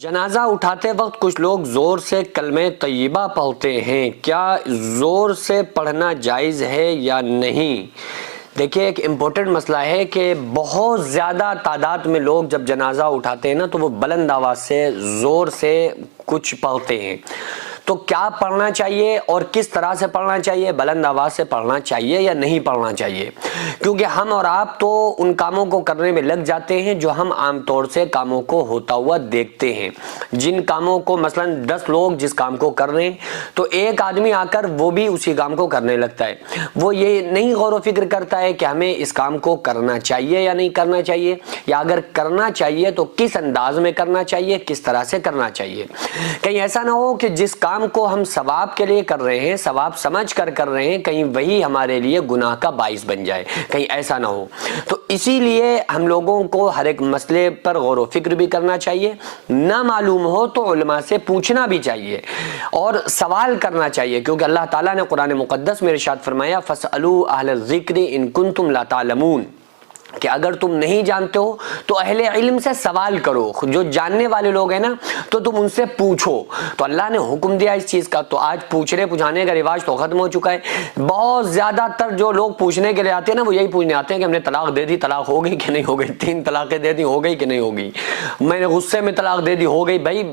जनाजा उठाते वक्त कुछ लोग जोर से कलमे तय्यबा पढ़ते हैं, क्या जोर से पढ़ना जायज़ है या नहीं। देखिए, एक इम्पोर्टेंट मसला है कि बहुत ज़्यादा तादाद में लोग जब जनाजा उठाते हैं ना तो वो बुलंद आवाज़ से ज़ोर से कुछ पढ़ते हैं। तो क्या पढ़ना चाहिए और किस तरह से पढ़ना चाहिए, बुलंद आवाज़ से पढ़ना चाहिए या नहीं पढ़ना चाहिए। क्योंकि हम और आप तो उन कामों को करने में लग जाते हैं जो हम आमतौर से कामों को होता हुआ देखते हैं। जिन कामों को मसलन 10 लोग जिस काम को कर रहे हैं तो एक आदमी आकर वो भी उसी काम को करने लगता है। वो ये नहीं गौर व फिक्र करता है कि हमें इस काम को करना चाहिए या नहीं करना चाहिए, या अगर करना चाहिए तो किस अंदाज में करना चाहिए, किस तरह से करना चाहिए। कहीं ऐसा ना हो कि जिस काम को हम सवाब के लिए कर रहे हैं, सवाब समझ कर रहे हैं, कहीं वही हमारे लिए गुनाह का बाइस बन जाए, कहीं ऐसा ना हो। तो इसीलिए हम लोगों को हर एक मसले पर गौर व फिक्र भी करना चाहिए, ना मालूम हो तो उलमा से पूछना भी चाहिए और सवाल करना चाहिए। क्योंकि अल्लाह ताला ने कुरान मुक़द्दस में इरशाद फरमाया, फसअलू अहल ज़िक्र इन कुंतुम ला तालमून, कि अगर तुम नहीं जानते हो तो अहले इल्म से सवाल करो। जो जानने वाले लोग हैं ना तो तुम उनसे पूछो। तो अल्लाह ने हुक्म दिया इस चीज़ का। तो आज पूछने पुछाने का रिवाज तो ख़त्म हो चुका है। बहुत ज़्यादातर जो लोग पूछने के लिए आते हैं ना वो यही पूछने आते हैं कि हमने तलाक दे दी, तलाक हो गई कि नहीं हो गई, 3 तलाक़ें दे दी, हो गई कि नहीं हो गई, मैंने गुस्से में तलाक दे दी, हो गई। भाई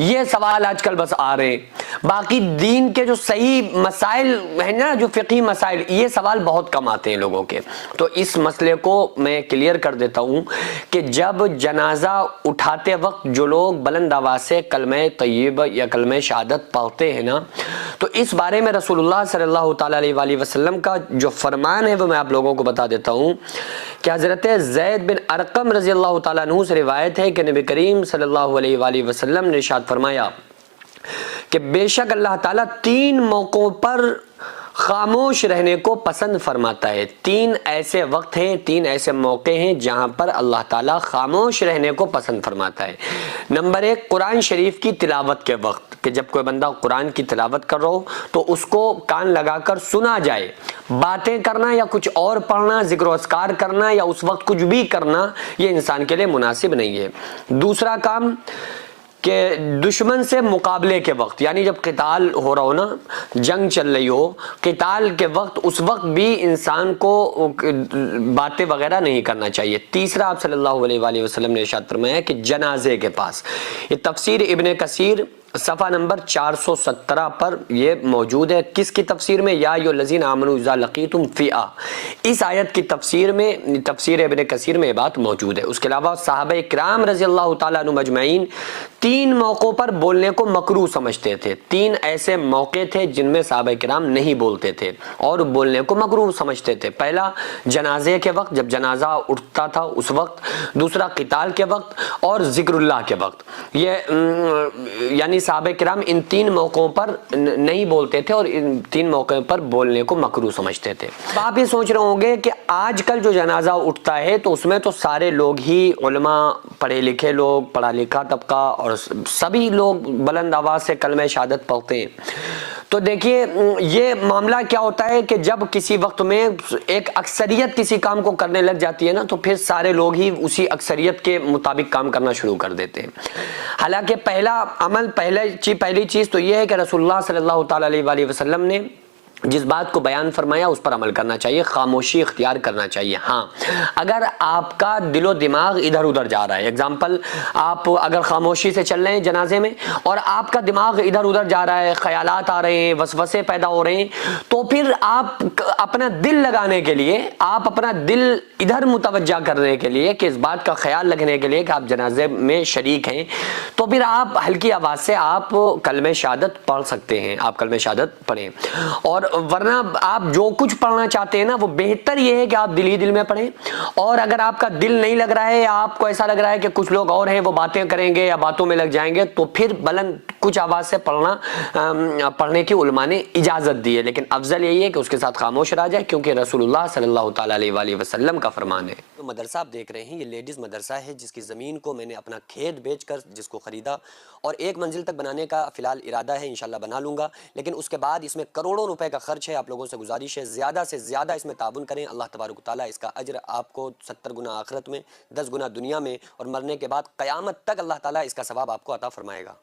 ये सवाल आजकल बस आ रहे हैं। बाकी दीन के जो सही मसाइल हैं ना, जो फ़िक़ही मसाइल, ये सवाल बहुत कम आते हैं लोगों के। तो इस मसले को मैं क्लियर कर देता हूं कि जब जनाजा उठाते वक्त जो लोग बुलंद आवाज से कलमे तय्यब या कलमे शहादत पढ़ते हैं ना, तो इस बारे में रसूलुल्लाह सल्लल्लाहु ताला अलैहि वसल्लम का जो फरमान है वो मैं आप लोगों को बता देता हूं कि हज़रत ज़ैद बिन अरक़म रज़ी अल्लाह ताला अन्हु से रिवायत है कि नबी करीम सल्लल्लाहु अलैहि वसल्लम ने इरशाद फरमाया कि बेशक अल्लाह ताला 3 मौक़ों पर खामोश रहने को पसंद फरमाता है। 3 ऐसे वक्त हैं, 3 ऐसे मौके हैं जहां पर अल्लाह ताला खामोश रहने को पसंद फरमाता है। नंबर 1, कुरान शरीफ की तिलावत के वक्त, कि जब कोई बंदा कुरान की तिलावत कर रहा हो तो उसको कान लगाकर सुना जाए। बातें करना या कुछ और पढ़ना, जिक्र व अस्कार करना या उस वक्त कुछ भी करना, ये इंसान के लिए मुनासिब नहीं है। दूसरा काम कि दुश्मन से मुकाबले के वक्त, यानी जब क़िताल हो रहा हो ना, जंग चल रही हो, क़िताल के वक्त, उस वक्त भी इंसान को बातें वगैरह नहीं करना चाहिए। तीसरा, आप सल्लल्लाहु अलैहि वसल्लम ने इरशाद फरमाया कि जनाजे के पास, ये तफसीर इब्ने कसीर सफ़ा नंबर 417 पर ये मौजूद है। किसकी तफसीर में? या अय्युहल्लज़ीना आमनू इज़ा लक़ीतुम फ़िआ, इस आयत की तफसीर में, तफसीर इब्ने कसीर में ये बात मौजूद है। उसके अलावा सहाबा किराम रज़ी अल्लाह ताला अन्हुम अजमईन 3 मौक़ों पर बोलने को मकरूह समझते थे। 3 ऐसे मौके थे जिनमें सहाबा किराम नहीं बोलते थे और बोलने को मकरूह समझते थे। पहला, जनाजे के वक्त, जब जनाजा उठता था उस वक्त। दूसरा, क़िताल के वक्त। और ज़िक्रुल्लाह के वक्त। ये यानी सहाबा किराम इन 3 मौक़ों पर नहीं बोलते थे और इन 3 मौक़ों पर बोलने को मकरूह समझते थे। आप ये सोच रहे होंगे कि आजकल जो जनाजा उठता है तो उसमें तो सारे लोग ही उलमा, पढ़े लिखे लोग, पढ़ा लिखा तबका और सभी लोग बुलंद आवाज़ से कलमे शहादत पढ़ते हैं। तो देखिए, ये मामला क्या होता है कि जब किसी वक्त में एक अक्सरियत किसी काम को करने लग जाती है ना तो फिर सारे लोग ही उसी अक्सरियत के मुताबिक काम करना शुरू कर देते हैं। हालांकि पहला अमल, पहली चीज़ तो ये है कि रसूलुल्लाह सल्लल्लाहु ताला अलैहि वसल्लम ने जिस बात को बयान फरमाया उस पर अमल करना चाहिए, खामोशी इख्तियार करना चाहिए। हाँ, अगर आपका दिलो दिमाग इधर उधर जा रहा है, एग्जाम्पल, आप अगर खामोशी से चल रहे हैं जनाजे में और आपका दिमाग इधर उधर जा रहा है, ख्यालात आ रहे हैं, वसवसे पैदा हो रहे हैं, तो फिर आप अपना दिल लगाने के लिए, आप अपना दिल इधर मुतवज्जा करने के लिए, कि इस बात का ख्याल रखने के लिए कि आप जनाजे में शरीक हैं, तो फिर आप हल्की आवाज़ से आप कलमे शहादत पढ़ सकते हैं, आप कलमे शहादत पढ़ें। और वरना आप जो कुछ पढ़ना चाहते हैं ना वो बेहतर ये है कि आप दिल ही दिल में पढ़ें। और अगर आपका दिल नहीं लग रहा है या आपको ऐसा लग रहा है कि कुछ लोग और हैं वो बातें करेंगे या बातों में लग जाएंगे, तो फिर बुलंद कुछ आवाज़ से पढ़ने की उलमा ने इजाज़त दी है। लेकिन अफजल यही है कि उसके साथ खामोश रहा जाए, क्योंकि रसूलुल्लाह सल्लल्लाहु ताला अलैहि वसल्लम का फरमान है। جو مدرسہ آپ دیکھ رہے ہیں یہ لیڈیز مدرسہ ہے، جس کی زمین کو میں نے اپنا کھیت بیچ کر جس کو خریدا، اور 1 منزل تک بنانے کا فی الحال ارادہ ہے، انشاءاللہ بنا لوں گا، لیکن اس کے بعد اس میں کروڑوں روپے کا خرچ ہے۔ آپ لوگوں سے گزارش ہے زیادہ سے زیادہ اس میں تعاون کریں، اللہ تبارک و تعالیٰ اس کا اجر آپ کو 70 گنا آخرت میں، 10 گنا دنیا میں، اور مرنے کے بعد قیامت تک اللہ تعالیٰ اس کا ثواب آپ کو عطا فرمائے گا۔